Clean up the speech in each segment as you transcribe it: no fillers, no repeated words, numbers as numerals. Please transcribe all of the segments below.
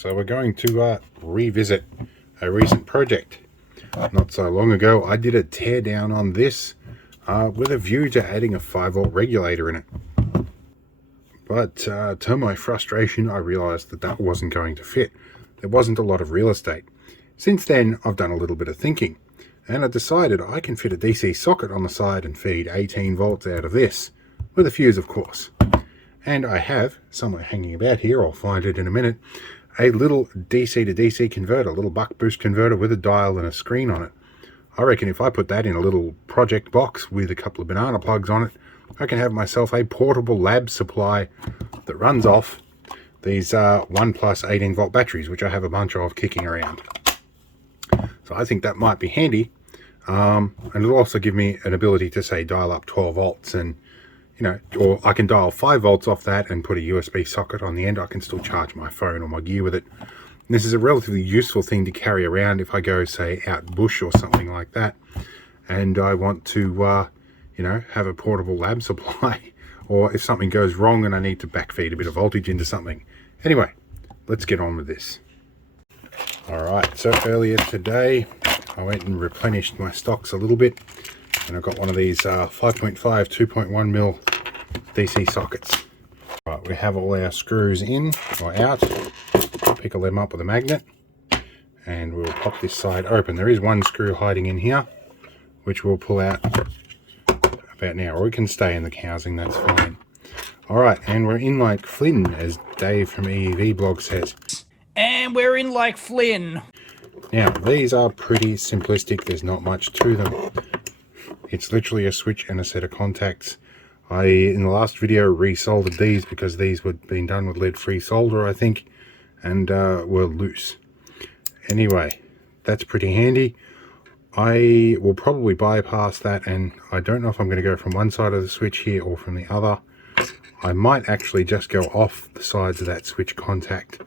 So we're going to revisit a recent project. Not so long ago I did a tear down on this with a view to adding a 5-volt regulator in it. But to my frustration, I realized that that wasn't going to fit. There wasn't a lot of real estate. Since then I've done a little bit of thinking, and I decided I can fit a DC socket on the side and feed 18 volts out of this, with a fuse of course. And I have, somewhere hanging about here, I'll find it in a minute, a little DC to DC converter, a little buck boost converter with a dial and a screen on it. I reckon if I put that in a little project box with a couple of banana plugs on it, I can have myself a portable lab supply that runs off these 1+ 18 volt batteries, which I have a bunch of kicking around. So I think that might be handy, and it'll also give me an ability to say dial up 12 volts, and or I can dial 5 volts off that and put a USB socket on the end. I can still charge my phone or my gear with it. And this is a relatively useful thing to carry around if I go, say, out bush or something like that, and I want to have a portable lab supply, or if something goes wrong and I need to backfeed a bit of voltage into something. Anyway, let's get on with this. Alright, so earlier today I went and replenished my stocks a little bit, and I've got one of these 5.5 2.1mm DC sockets. Right, we have all our screws in or out. Pickle them up with a magnet, and we'll pop this side open. There is one screw hiding in here, which we'll pull out about now, or we can stay in the housing, that's fine. Alright, and we're in like Flynn, as Dave from EEV blog says. And we're in like Flynn. Now, these are pretty simplistic, there's not much to them. It's literally a switch and a set of contacts. I, in the last video, resoldered these because these were being done with lead-free solder, I think, and were loose. Anyway, that's pretty handy. I will probably bypass that, and I don't know if I'm going to go from one side of the switch here or from the other. I might actually just go off the sides of that switch contact.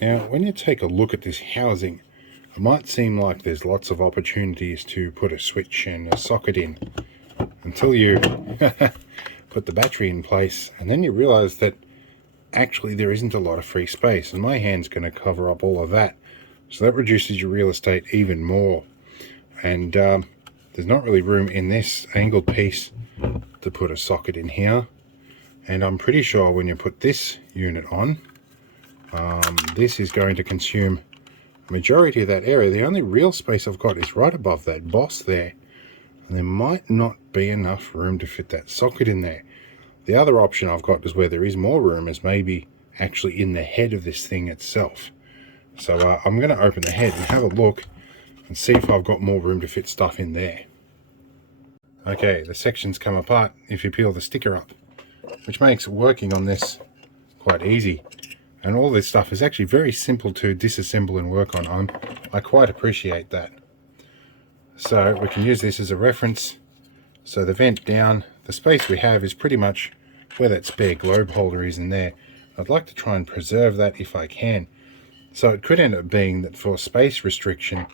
Now, when you take a look at this housing, it might seem like there's lots of opportunities to put a switch and a socket in until you put the battery in place, and then you realize that actually there isn't a lot of free space, and my hand's going to cover up all of that. So that reduces your real estate even more. And there's not really room in this angled piece to put a socket in here. And I'm pretty sure when you put this unit on, this is going to consume majority of that area. The only real space I've got is right above that boss there, and there might not be enough room to fit that socket in there. The other option I've got is where there is more room is maybe actually in the head of this thing itself. So I'm going to open the head and have a look and see if I've got more room to fit stuff in there. Okay, the sections come apart if you peel the sticker up, which makes working on this quite easy. And all this stuff is actually very simple to disassemble and work on. I quite appreciate that. So we can use this as a reference. So the vent down, the space we have is pretty much where that spare globe holder is in there. I'd like to try and preserve that if I can. So it could end up being that for space restriction,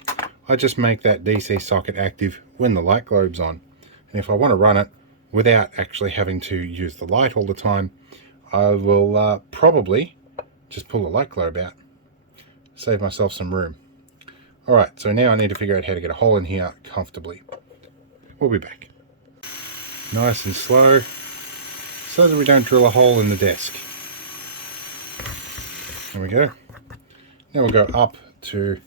I just make that DC socket active when the light globe's on. And if I want to run it without actually having to use the light all the time, I will probably just pull the light globe out, save myself some room. Alright, so now I need to figure out how to get a hole in here comfortably. We'll be back. Nice and slow, so that we don't drill a hole in the desk. There we go. Now we'll go up to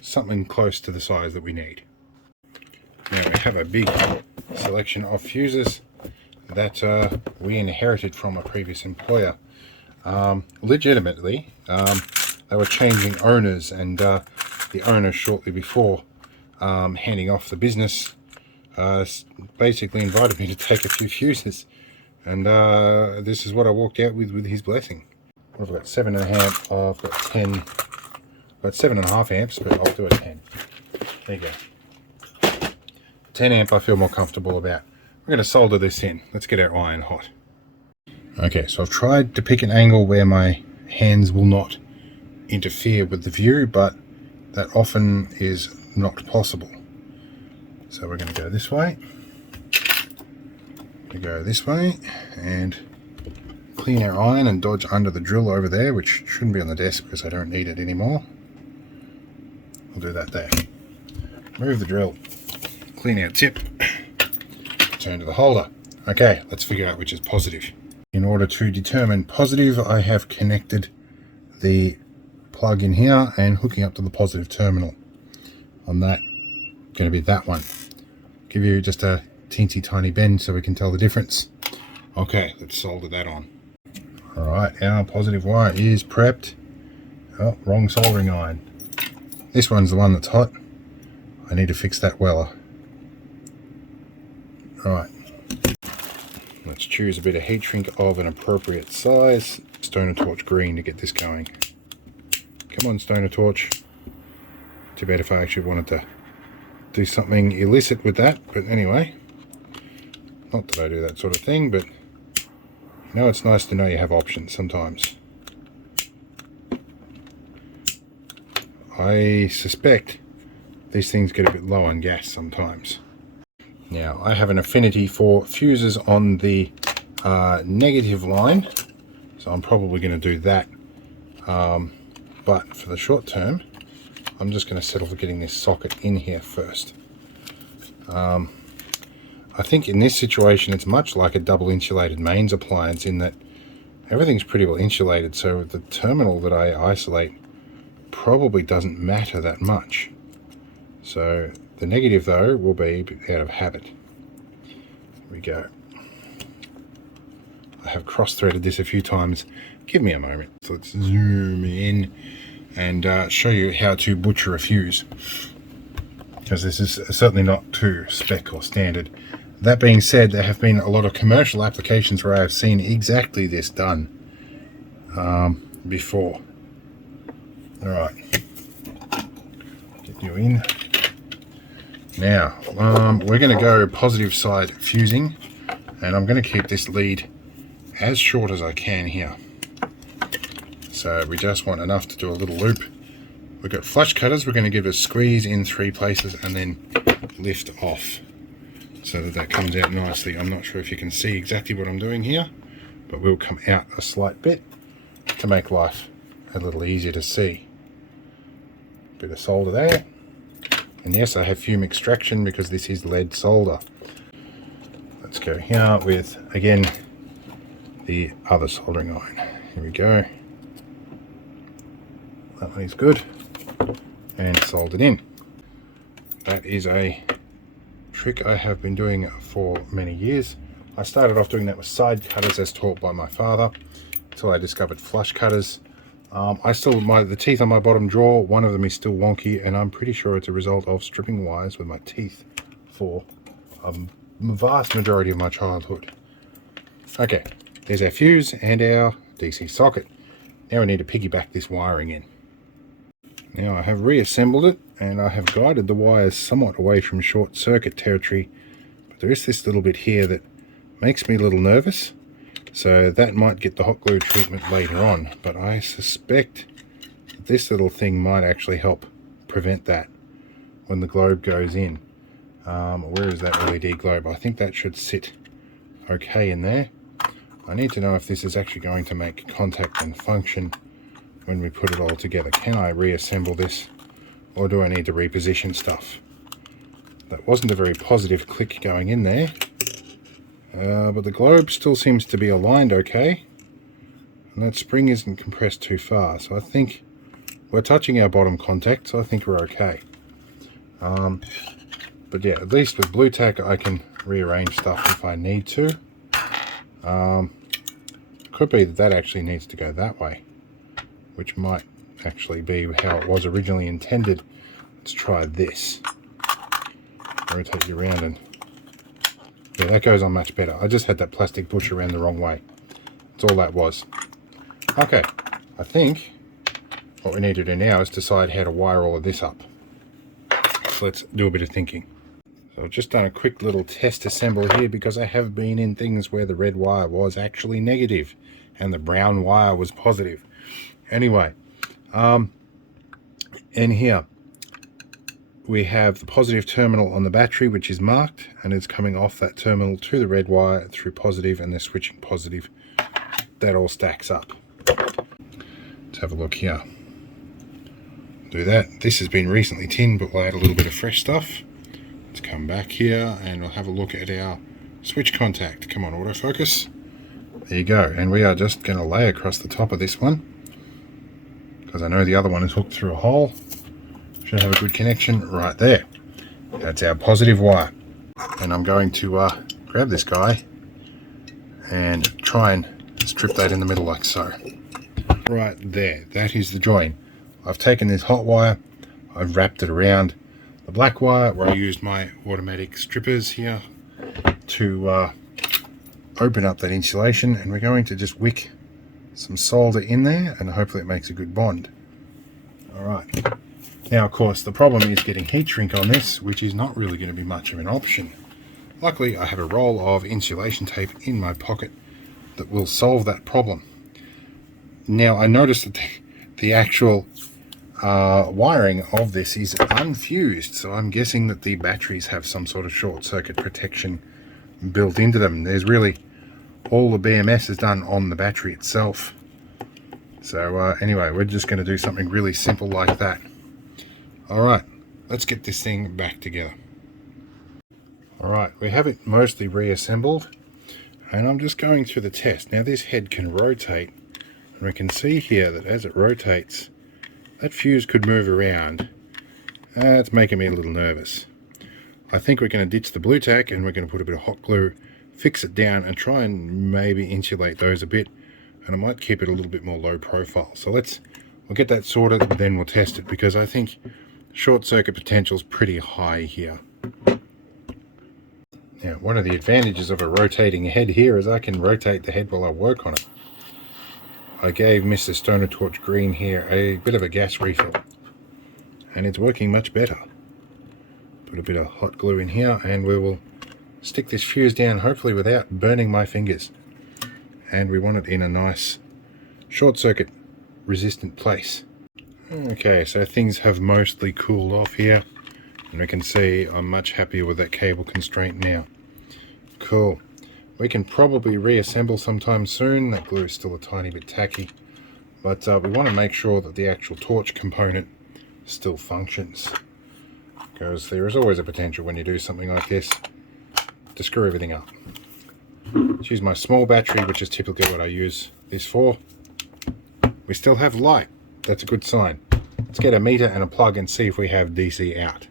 something close to the size that we need. Now we have a big selection of fuses that we inherited from a previous employer. Legitimately, they were changing owners, and the owner shortly before handing off the business basically invited me to take a few fuses, and this is what I walked out with his blessing. I've got 7.5, I've got 10, I've got 7.5 amps, but I'll do a 10. There you go. 10 amp I feel more comfortable about. We're going to solder this in. Let's get our iron hot. Okay, so I've tried to pick an angle where my hands will not interfere with the view, but that often is not possible. So we're going to go this way, and clean our iron and dodge under the drill over there, which shouldn't be on the desk because I don't need it anymore. I'll do that there. Move the drill, clean our tip, turn to the holder. Okay, let's figure out which is positive. In order to determine positive, I have connected the plug in here and hooking up to the positive terminal on that. Going to be that one. Give you just a teensy tiny bend so we can tell the difference. Okay, let's solder that on. Alright, our positive wire is prepped. Oh, wrong soldering iron. This one's the one that's hot. I need to fix that weller. Alright. Let's choose a bit of heat shrink of an appropriate size. Stoner torch green to get this going. Come on, stoner torch. Too bad if I actually wanted to do something illicit with that, but anyway. Not that I do that sort of thing, but you know, it's nice to know you have options sometimes. I suspect these things get a bit low on gas sometimes. Now, I have an affinity for fuses on the negative line, so I'm probably going to do that. But for the short term, I'm just going to settle for getting this socket in here first. I think in this situation it's much like a double insulated mains appliance in that everything's pretty well insulated, so the terminal that I isolate probably doesn't matter that much. So the negative though will be out of habit. Here we go. I have cross-threaded this a few times. Give me a moment. So let's zoom in and show you how to butcher a fuse, because this is certainly not to spec or standard. That being said, there have been a lot of commercial applications where I have seen exactly this done before. Alright, get you in. Now, we're going to go positive side fusing, and I'm going to keep this lead as short as I can here. So we just want enough to do a little loop. We've got flush cutters, we're going to give it a squeeze in 3 places and then lift off so that comes out nicely. I'm not sure if you can see exactly what I'm doing here, but we'll come out a slight bit to make life a little easier to see. Bit of solder there. And yes, I have fume extraction because this is lead solder. Let's go here with, again, the other soldering iron. Here we go. That one is good. And soldered in. That is a trick I have been doing for many years. I started off doing that with side cutters as taught by my father, until I discovered flush cutters. The teeth on my bottom drawer, one of them is still wonky, and I'm pretty sure it's a result of stripping wires with my teeth for a vast majority of my childhood. Okay, there's our fuse and our DC socket. Now we need to piggyback this wiring in. Now I have reassembled it, and I have guided the wires somewhat away from short circuit territory, but there is this little bit here that makes me a little nervous. So that might get the hot glue treatment later on, but I suspect that this little thing might actually help prevent that when the globe goes in. Where is that LED globe? I think that should sit okay in there. I need to know if this is actually going to make contact and function when we put it all together. Can I reassemble this, or do I need to reposition stuff? That wasn't a very positive click going in there. But the globe still seems to be aligned okay, and that spring isn't compressed too far, so I think we're touching our bottom contact, so I think we're okay. But yeah, at least with blue tack I can rearrange stuff if I need to. It could be that actually needs to go that way, which might actually be how it was originally intended. Let's try this. Rotate you around, and yeah, that goes on much better. I just had that plastic bush around the wrong way. That's all that was. Okay, I think what we need to do now is decide how to wire all of this up. So let's do a bit of thinking. So I've just done a quick little test assemble here, because I have been in things where the red wire was actually negative and the brown wire was positive. Anyway, in here we have the positive terminal on the battery, which is marked, and it's coming off that terminal to the red wire through positive, and they're switching positive that all stacks up. Let's have a look here. Do that. This has been recently tinned, but we'll add a little bit of fresh stuff. Let's come back here and we'll have a look at our switch contact. Come on, autofocus. There you go. And we are just going to lay across the top of this one, because I know the other one is hooked through a hole. Should have a good connection right there. That's our positive wire. And I'm going to grab this guy and try and strip that in the middle like so. Right there, that is the join. I've taken this hot wire, I've wrapped it around the black wire where I used my automatic strippers here to open up that insulation, and we're going to just wick some solder in there and hopefully it makes a good bond. Alright, now of course the problem is getting heat shrink on this, which is not really going to be much of an option. Luckily I have a roll of insulation tape in my pocket that will solve that problem. Now I noticed that the actual wiring of this is unfused, so I'm guessing that the batteries have some sort of short circuit protection built into them. There's really all the BMS is done on the battery itself. So anyway, we're just going to do something really simple like that. Alright, let's get this thing back together. Alright, we have it mostly reassembled, and I'm just going through the test. Now this head can rotate, and we can see here that as it rotates, that fuse could move around. That's making me a little nervous. I think we're going to ditch the blue tack and we're going to put a bit of hot glue, fix it down and try and maybe insulate those a bit, and I might keep it a little bit more low profile. So we'll get that sorted and then we'll test it, because I think short circuit potential is pretty high here. Now one of the advantages of a rotating head here is I can rotate the head while I work on it. I gave Mr. Stoner Torch Green here a bit of a gas refill, and it's working much better. Put a bit of hot glue in here and we will stick this fuse down, hopefully without burning my fingers. And we want it in a nice short circuit resistant place. Okay, so things have mostly cooled off here, and we can see I'm much happier with that cable constraint now. Cool. We can probably reassemble sometime soon. That glue is still a tiny bit tacky, but we want to make sure that the actual torch component still functions, because there is always a potential when you do something like this to screw everything up. Let's use my small battery, which is typically what I use this for. We still have light. That's a good sign. Let's get a meter and a plug and see if we have DC out.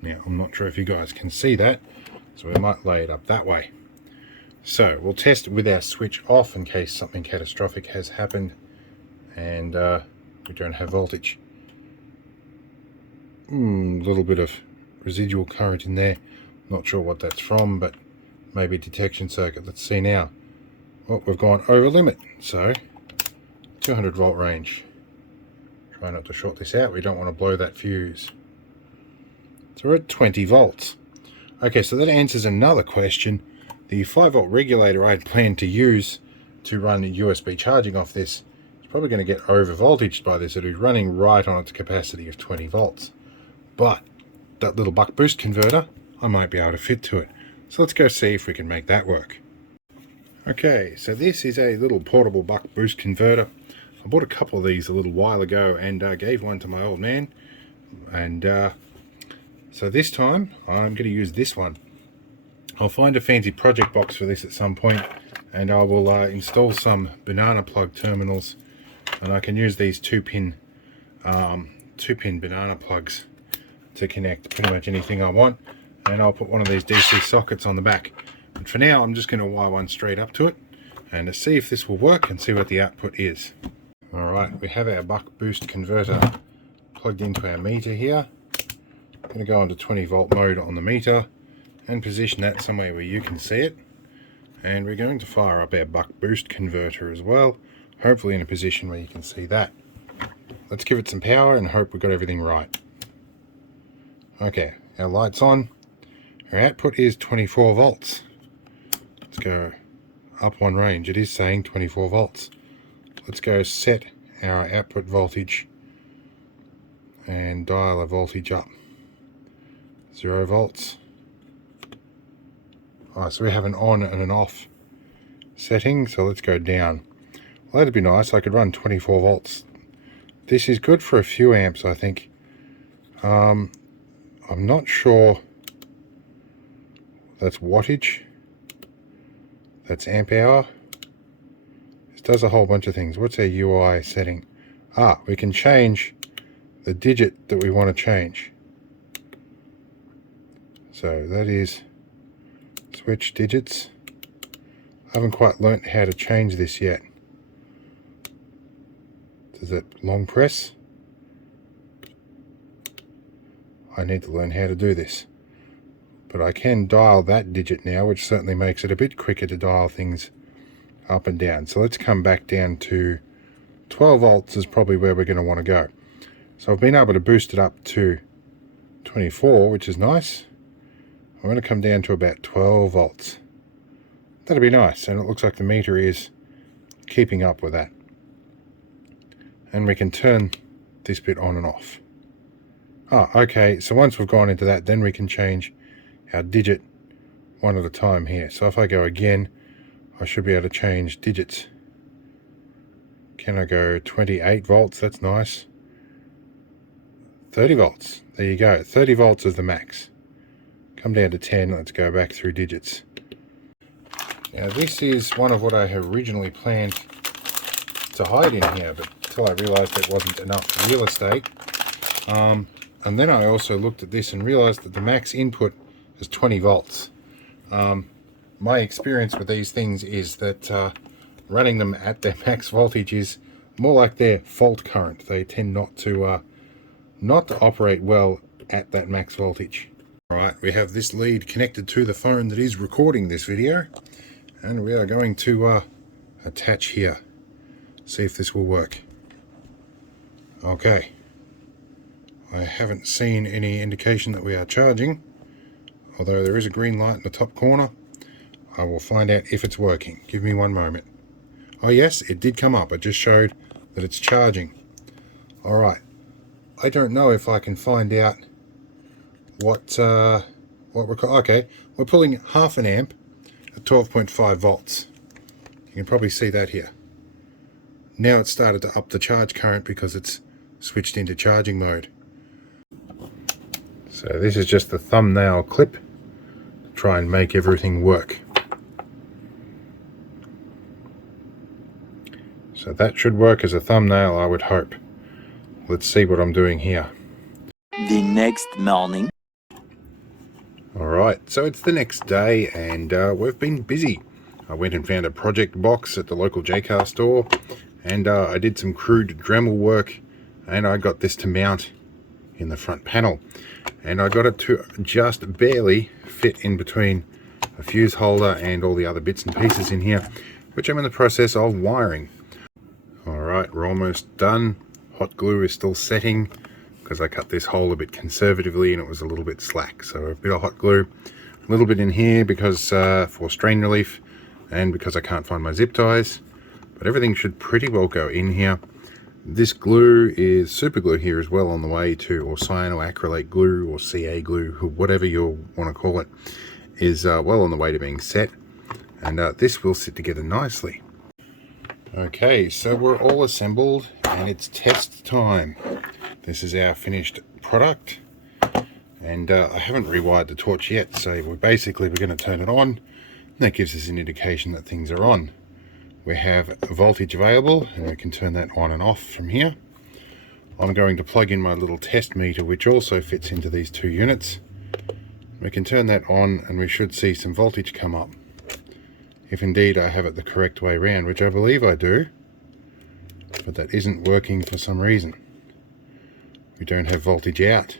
Now I'm not sure if you guys can see that, so we might lay it up that way. So we'll test with our switch off in case something catastrophic has happened and we don't have voltage. Little bit of residual current in there. Not sure what that's from, but maybe a detection circuit. Let's see now. Well, we've gone over limit, so 200 volt range. Try not to short this out. We don't want to blow that fuse. So we're at 20 volts. Okay, so that answers another question. The 5 volt regulator I had planned to use to run USB charging off this is probably going to get over voltaged by this. It is running right on its capacity of 20 volts. But that little buck boost converter, I might be able to fit to it. So let's go see if we can make that work. Okay, so this is a little portable buck boost converter. I bought a couple of these a little while ago and gave one to my old man. And so this time I'm going to use this one. I'll find a fancy project box for this at some point, and I will install some banana plug terminals, and I can use these two pin banana plugs to connect pretty much anything I want, and I'll put one of these DC sockets on the back. But for now I'm just going to wire one straight up to it and to see if this will work and see what the output is. Alright, we have our buck boost converter plugged into our meter here. I'm going to go into 20 volt mode on the meter and position that somewhere where you can see it, and we're going to fire up our buck boost converter as well, hopefully in a position where you can see that. Let's give it some power and hope we've got everything right. Okay, our light's on. Our output is 24 volts. Let's go up one range. It is saying 24 volts. Let's go set our output voltage and dial a voltage up. 0 volts. Oh, so we have an on and an off setting, so let's go down. Well, that'd be nice. I could run 24 volts. This is good for a few amps, I think. I'm not sure. That's wattage. That's amp hour. This does a whole bunch of things. What's our UI setting? We can change the digit that we want to change. So that is switch digits. I haven't quite learnt how to change this yet. Does it long press? I need to learn how to do this. But I can dial that digit now, which certainly makes it a bit quicker to dial things up and down. So let's come back down to 12 volts is probably where we're going to want to go. So I've been able to boost it up to 24, which is nice. I'm going to come down to about 12 volts. That'll be nice, and it looks like the meter is keeping up with that. And we can turn this bit on and off. Okay, so once we've gone into that, then we can change our digit one at a time here. So if I go again, I should be able to change digits. Can I go 28 volts? That's nice. 30 volts. There you go. 30 volts is the max. Come down to 10. Let's go back through digits. Now this is one of what I had originally planned to hide in here, but until I realized it wasn't enough real estate. And then I also looked at this and realized that the max input is 20 volts. My experience with these things is that running them at their max voltage is more like their fault current. They tend not to operate well at that max voltage. Alright, we have this lead connected to the phone that is recording this video, and we are going to attach here. See if this will work. Okay. I haven't seen any indication that we are charging, although there is a green light in the top corner. I will find out if it's working. Give me one moment. Oh yes, it did come up. It just showed that it's charging. Alright. I don't know if I can find out what we're... Okay, we're pulling half an amp at 12.5 volts. You can probably see that here. Now it's started to up the charge current because it's switched into charging mode. So this is just the thumbnail clip to try and make everything work. So that should work as a thumbnail, I would hope. Let's see what I'm doing here. The next morning. Alright, so it's the next day and we've been busy. I went and found a project box at the local JCar store, and I did some crude Dremel work, and I got this to mount in the front panel. And I got it to just barely fit in between a fuse holder and all the other bits and pieces in here, which I'm in the process of wiring. Alright, we're almost done. Hot glue is still setting because I cut this hole a bit conservatively and it was a little bit slack. So a bit of hot glue, a little bit in here because for strain relief and because I can't find my zip ties. But everything should pretty well go in here. This glue is super glue here as well on the way to, or cyanoacrylate glue or CA glue, whatever you want to call it, is well on the way to being set. And this will sit together nicely. Okay, so we're all assembled and it's test time. This is our finished product. And I haven't rewired the torch yet, so we're going to turn it on. And that gives us an indication that things are on. We have voltage available and we can turn that on and off from here. I'm going to plug in my little test meter, which also fits into these two units. We can turn that on and we should see some voltage come up. If indeed I have it the correct way around, which I believe I do, but that isn't working for some reason. We don't have voltage out.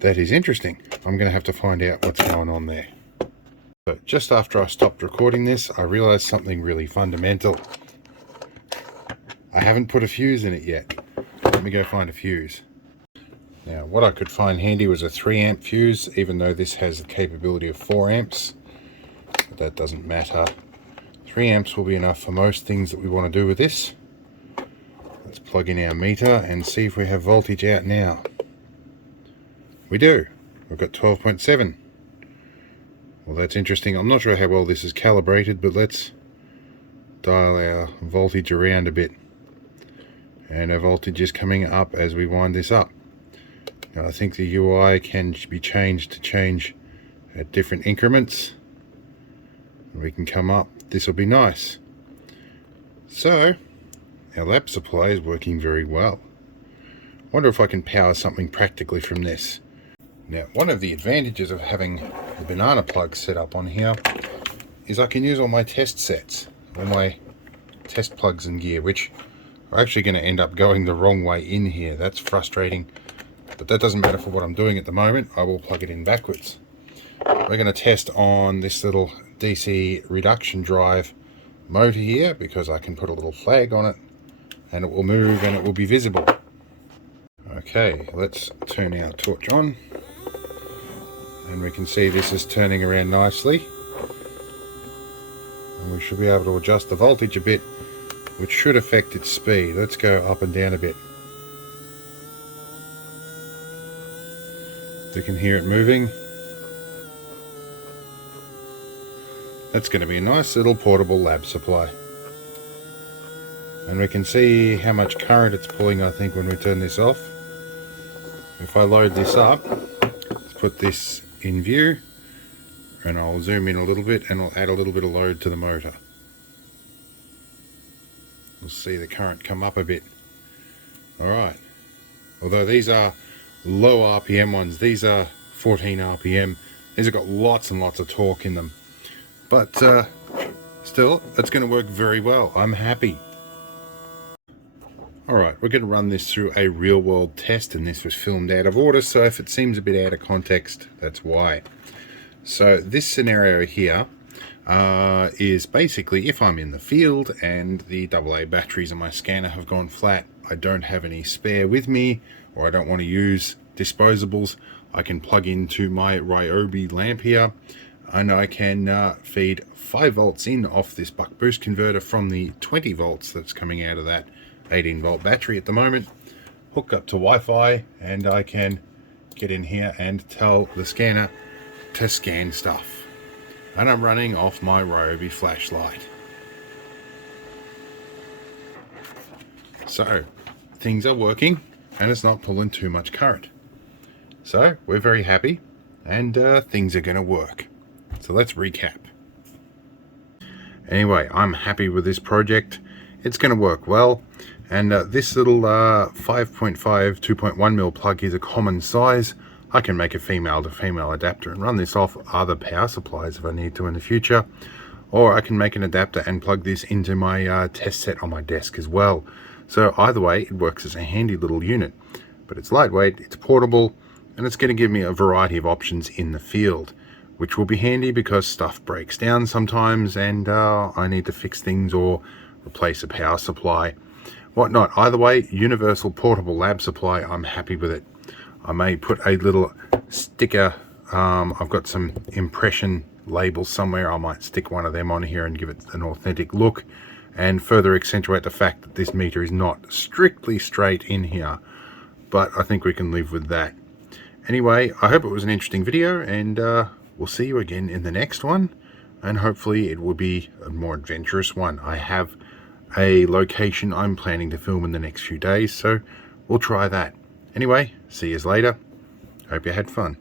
That is interesting. I'm going to have to find out what's going on there. So just after I stopped recording this, I realized something really fundamental. I haven't put a fuse in it yet. Let me go find a fuse. Now, what I could find handy was a 3 amp fuse, even though this has the capability of 4 amps. But that doesn't matter. 3 amps will be enough for most things that we want to do with this. Let's plug in our meter and see if we have voltage out now. We do. We've got 12.7. Well, that's interesting. I'm not sure how well this is calibrated, but let's dial our voltage around a bit. And our voltage is coming up as we wind this up. Now, I think the UI can be changed to change at different increments. We can come up. This will be nice. So, our lab supply is working very well. Wonder if I can power something practically from this. Now, one of the advantages of having the banana plug set up on here is I can use all my test sets, all my test plugs and gear, which are actually going to end up going the wrong way in here. That's frustrating, but that doesn't matter for what I'm doing at the moment. I will plug it in backwards. We're going to test on this little DC reduction drive motor here, because I can put a little flag on it and it will move and it will be visible. Okay, let's turn our torch on, and we can see this is turning around nicely, and we should be able to adjust the voltage a bit, which should affect its speed. Let's go up and down a bit. We can hear it moving. That's going to be a nice little portable lab supply. And we can see how much current it's pulling, I think, when we turn this off. If I load this up, let's put this in view, and I'll zoom in a little bit and I'll add a little bit of load to the motor. We'll see the current come up a bit. Alright, although these are low RPM ones, these are 14 RPM. These have got lots and lots of torque in them. But still, it's going to work very well. I'm happy. Alright, we're going to run this through a real world test, and this was filmed out of order, so if it seems a bit out of context, that's why. So this scenario here is basically if I'm in the field and the AA batteries on my scanner have gone flat, I don't have any spare with me, or I don't want to use disposables, I can plug into my ryobi lamp here, and I can feed 5 volts in off this buck boost converter from the 20 volts that's coming out of that 18 volt battery at the moment, hook up to Wi-Fi, and I can get in here and tell the scanner to scan stuff. And I'm running off my ryobi flashlight. So things are working and it's not pulling too much current. So we're very happy, and things are going to work. So let's recap. Anyway, I'm happy with this project. It's going to work well. And this little 5.5 2.1mm plug is a common size. I can make a female to female adapter and run this off other power supplies if I need to in the future. Or I can make an adapter and plug this into my test set on my desk as well. So either way, it works as a handy little unit. But it's lightweight, it's portable, and it's going to give me a variety of options in the field, which will be handy because stuff breaks down sometimes and I need to fix things or replace a power supply, whatnot. Either way, universal portable lab supply, I'm happy with it. I may put a little sticker, I've got some impression labels somewhere, I might stick one of them on here and give it an authentic look and further accentuate the fact that this meter is not strictly straight in here, but I think we can live with that. Anyway, I hope it was an interesting video, and we'll see you again in the next one, and hopefully it will be a more adventurous one. I have a location I'm planning to film in the next few days, so we'll try that. Anyway, see you later. Hope you had fun.